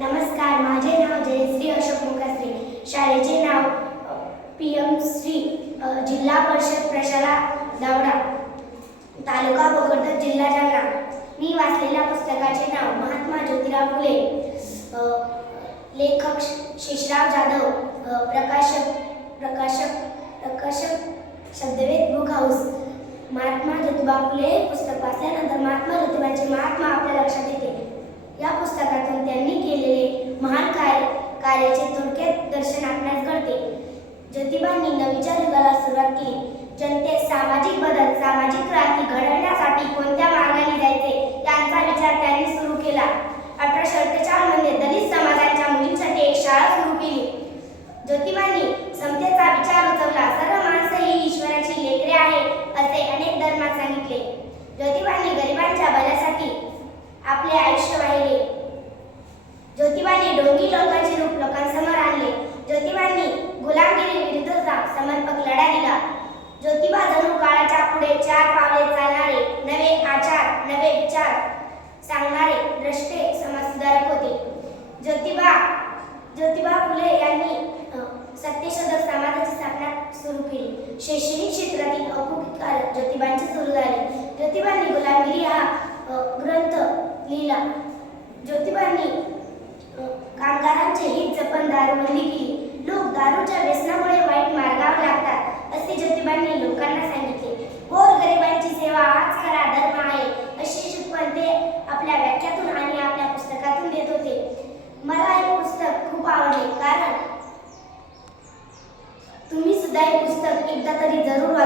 नमस्कार, माझे नाव जयश्री अशोक मुकाश्री. शाळेचे नाव PM श्री जिल्हा परिषद प्रशाला दावडा, तालुका भोकरदन, जिल्हा जालना. मी वाचलेल्या पुस्तकाचे नाव महात्मा ज्योतिराव फुले, लेखक शेषराव जाधव, प्रकाशक शब्दवेध बुक हाऊस. महात्मा ज्योतिबा फुले पुस्तक वाचल्यानंतर महात्मा ज्योतिबांचे महात्मा आपल्या लक्षात येते. या पुस्तकातून त्यांनी केलेले महान कार्याचे थोडक्यात दर्शन आपणास घडते. ज्योतिबांनी नवीच्या युगाला सुरुवात केली. जनतेत सामाजिक बदल, सामाजिक क्रांती घडवण्यासाठी कोणत्या मार्गाने जायचे यांचा विचार त्यांनी सुरू केला. 1848 मध्ये दलित समाजाच्या मुलींसाठी एक शाळा सुरू केली. ज्योतिबांनी समतेचा विचार उचलला. सर्व माणसे ही ईश्वराची लेकरे आहे असे अनेक धर्मात सांगितले. ज्योतिबांनी गरिबांच्या भल्यासाठी आपले आयुष्य वाहिले. ज्योतिबांनी ढोंगी लोकांचे रूप लोकांसमोर आणले. ज्योतिबांनी गुलामगिरी विरुद्धचा समर्पक लढा दिला. ज्योतिबा जणू काळाच्या पुढे 4 पावले चालणारे, नवे आचार, नवे विचार सांगणारे द्रष्टे समाजसुधारक होते. ज्योतिबा फुले यांनी सत्यशोधक समाजाची स्थापना सुरू केली. शैक्षणिक क्षेत्रातील औपचारिक कार्य ज्योतिबांचे सुरू झाले. ज्योतिबांनी गुलामगिरी हा ग्रंथ लिहिला. ज्योतिबांनी कामगारांचे हित जपत दारूबंदी केली. लोक दारूच्या व्यसनामुळे वाईट मार्गावर लागतात असे ज्योतिबांनी लोकांना सांगितले. गोरगरिबांची सेवा हाच खरा धर्म आहे अशी शिकवण ते आपल्या व्याख्यातून आणि आपल्या पुस्तकातून देत होते. मला हे पुस्तक खूप आवडले, कारण तुम्ही सुद्धा हे पुस्तक एकदा तरी जरूर